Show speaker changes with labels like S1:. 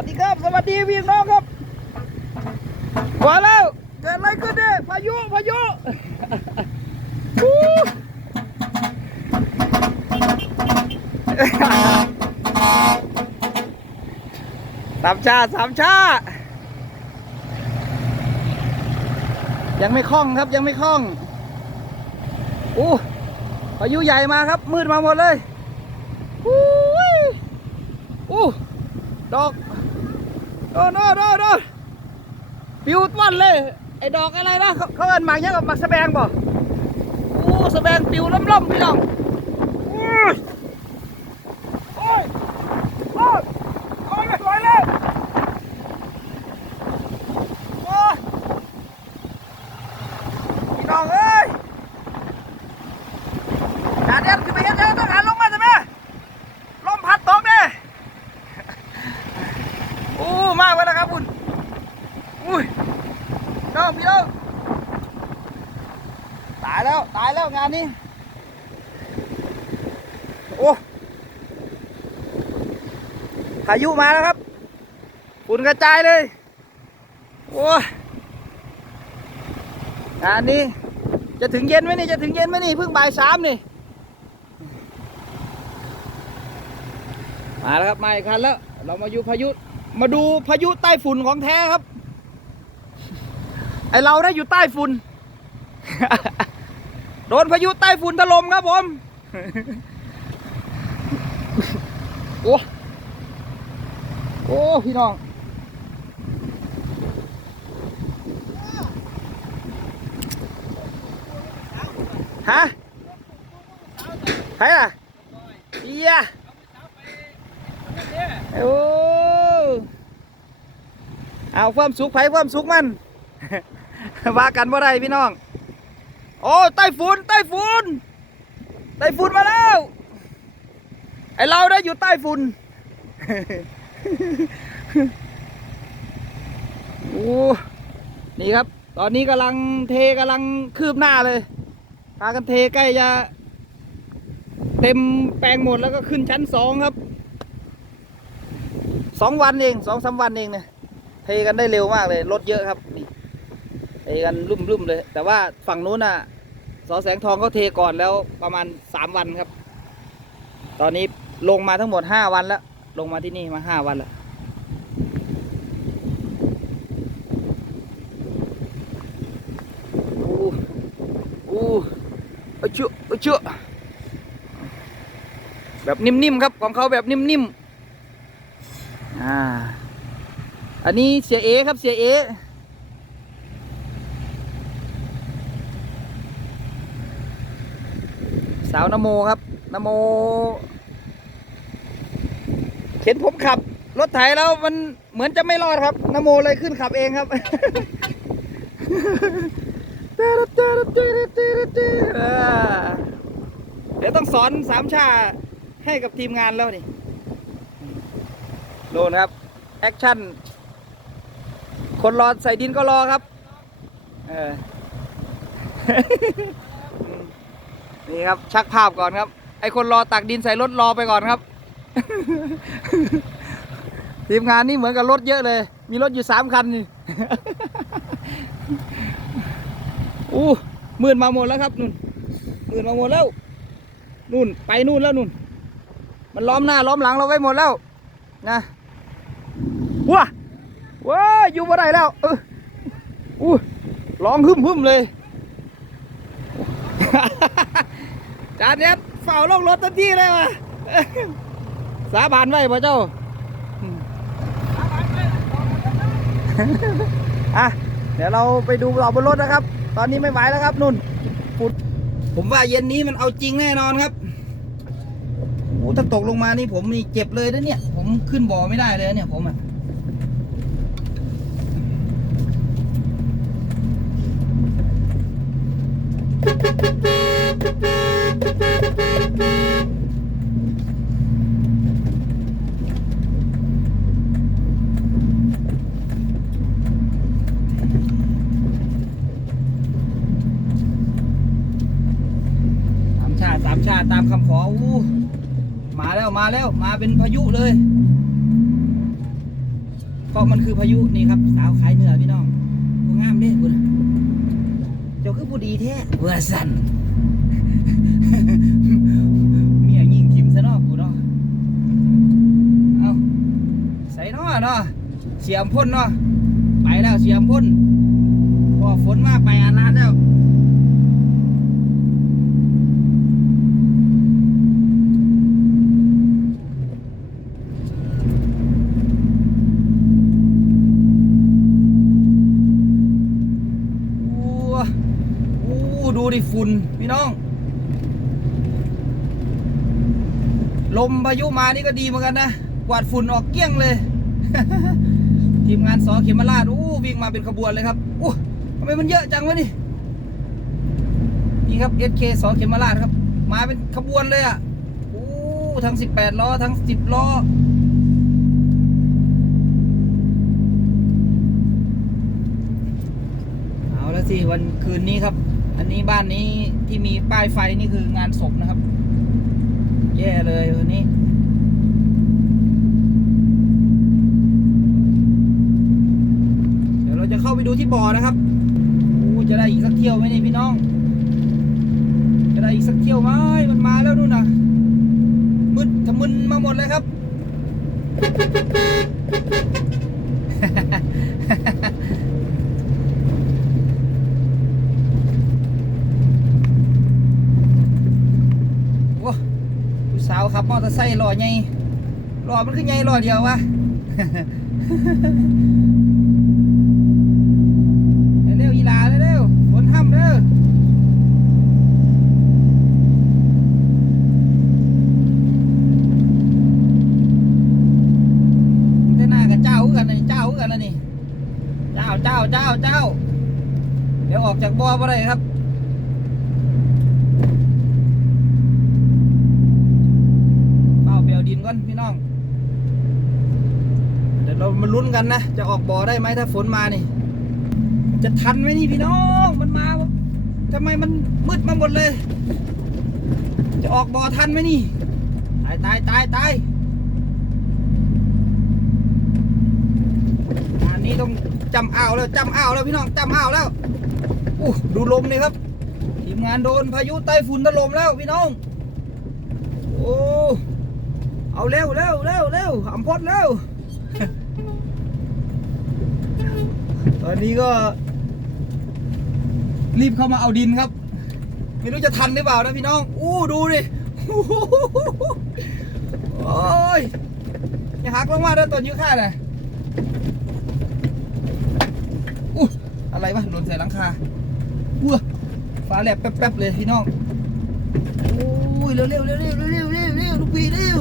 S1: วัสดีครับ สวัสดีพี่น้องครับมาแล้วเกิดอะไรขึ้นเนี่ยพายุพายุสามชาสามชายังไม่คล่องครับยังไม่คล่องอู้พายุใหญ่มาครับ มืดมาหมดเลยอู้ยอู้ดอก โดนโดนโนโนปิววันเลย ไอ้ดอกอะไรนะเขาเอินหมากยังกับหมากสแบงบ่อู้สแบงปิวล่ำๆพี่น้องอู้ยโอ้ยโอ้ยโอ้ยไม่ไหวแล้วโอ้ย พี่น้องเอ้ยจานเดียนขึ้นไปเฮ็ดเด้อต้องหันลงมาใช่ไหมลมพัดตกเด้โอ้ มากไปแล้วครับคุณอุ้ยน้องพี่น้องตายแล้วตายแล้วงานนี้ โอ้พายุมาแล้วครับฝุ่นกระจายเลย โอ้งานนี้ จะถึงเย็นไหมนี่จะถึงเย็นไหมนี่เพิ่งบ่ายสามนี่ มาแล้วครับมาอีกคันแล้ว เรามาอยู่พายุ มาดูพายุใต้ฝุ่นของแท้ครับ ไอเราได้อยู่ใต้ฝุ่น โดนพายุใต้ฝุ่นถล่มครับผม โอ้ โอ้พี่น้อง ฮะใครล่ะเอียโอ้ เอาความสุขไผความสุขมันว่ากันว่าไรพี่น้อง โอ้ไต้ฝุ่นไต้ฝุ่นไต้ฝุ่นมาแล้ว ไอเราได้อยู่ใต้ฝุ่นโอ้นี่ครับ ตอนนี้กำลังเทกำลังคืบหน้าเลยพากันเทใกล้จะเต็มแปลงหมดแล้วก็ขึ้นชั้นสองครับสองวันเองสองสามวันเองเนี่ย เทกันได้เร็วมากเลยรถเยอะครับนี่เทกันรุ่มรุ่มๆเลย แต่ว่าฝั่งนู้นน่ะสอแสงทองเขาเทก่อนแล้วประมาณสามวันครับ ตอนนี้ลงมาทั้งหมดห้าวันแล้ว ลงมาที่นี่มาห้าวันแล้วอู้อู้เอาชุเอาชุแบบนิ่มๆครับของเขาแบบนิ่มๆอ่า อันนี้เสียเอครับเสียเอสาวนโมครับนโมเห็นผมขับ รถไถแล้วมันเหมือนจะไม่รอดครับนโมเลยขึ้นขับเองครับเดี๋ยวต้องสอนสามชาให้กับทีมงานแล้วนี่โน่นครับ แอคชั่น คนรอใส่ดินก็รอครับ เออ นี่ครับ ชักภาพก่อนครับ ไอคนรอตักดินใส่รถรอไปก่อนครับ ทีมงานนี่เหมือนกับรถเยอะเลย มีรถอยู่สามคันนี่อู้มืดมาหมดแล้วครับนุ่นมืดมาหมดแล้ว นุ่นไปนู่นแล้วนุ่น มันล้อมหน้าล้อมหลังเราไว้หมดแล้ว นะว้า ว้าอยู่บ่ได้แล้วเอออู้ร้องหึมหึมเลยจานเนี้ยเฝ้าลงรถทันทีเลยว่ะสาบานไว้พ่อเจ้าอะเดี๋ยวเราไปดูเราบนรถนะครับ ตอนนี้ไม่ไหวแล้วครับนุ่นผมว่าเย็นนี้มันเอาจริงแน่นอนครับโอ้ถ้าตกลงมานี่ผมนี่เจ็บเลยนะเนี่ย ผมขึ้นบ่อไม่ได้เลยเนี่ยผมอะ สามชาติสามชาติตามคำขออู้มาแล้วมาแล้วมาเป็นพายุเลยราะมันคือพายุนี่ครับ สาวขายเนื้อพี่น้องผู้งามเด้คุณ เจ้าคือผู้ดีแท้เวอร์สันเมียยิงทิมซะเนาะกูเนาะเอาใส่เนาะเนาะเสียมพ่นเนาะไปแล้วเสียมพ่นพอฝนมาไปอาลาดแล้ว โอ้โอ้ ดิฝุ่นพี่น้อง ลมพายุมานี่ก็ดีเหมือนกันนะกวาดฝุ่นออกเกลี้ยงเลย ทีมงานสอเขมราชอู้วิ่งมาเป็นขบวนเลยครับอู้ทำไมมันเยอะจังวะนี่นี่ครับ SK สอเขมราชครับ มาเป็นขบวนเลยอะอู้ทั้ง 18 ล้อ ทั้ง 10 ล้อเอาแล้วสิวันคืนนี้ครับ อันนี้บ้านนี้ที่มีป้ายไฟนี่คืองานศพนะครับ แย่เลยวันนี้เดี๋ยวเราจะเข้าไปดูที่บ่อนะครับโอ้จะได้อีกสักเที่ยวไหมนี่พี่น้อง จะได้อีกสักเที่ยวไหมมันมาแล้วนู่นนะมืดทะมึนมาหมดเลยครับ โอ้ผู้สาวขับม อเตอร์ไซค์หล่อใหญ่หล่อมันคือใหญ่หล่อเดียววะเร็วอีหลาเร็วฝนห้ำเด้อแต่หน้ากับเจ้ากันนะนี่เจ้ากันนะนี่เจ้าเจ้าเจ้าเจ้าเดี๋ยวออกจากบ่อมาเลยครับ เฝ้าเบลดินก่อนพี่น้อง เดี๋ยวเรา มาลุ้นกันนะ จะออกบ่อได้ไหมถ้าฝนมานี่ จะทันไหมนี่พี่น้องมันมาทำไมมันมืดมาหมดเลย จะออกบ่อทันไหมนี่ตายตายตายตายงานนี้ต้องจำอ่าวแล้วจำอ่าวแล้วพี่น้องจำอ่าวแล้วอู้ดูลมนี่ครับทีมงานโดนพายุไต้ฝุ่นถล่มแล้วพี่น้องโอ้เอาเร็วเร็วเร็วเร็วอำพอดเร็ว ตอนนี้ก็ รีบเข้ามาเอาดินครับ ไม่รู้จะทันหรือเปล่านะพี่น้อง อู้ดูดิโอ้ยอย่าหักลงมาเด้อตัวยื้อค่าเลยอู้อะไรวะหล่นใส่หลังคาอู้ฟ้าแลบแป๊บๆเลยพี่น้อง โอ้ยเร็วเร็วเร็วเร็วเร็วเร็วเร็วลูกพี่เร็ว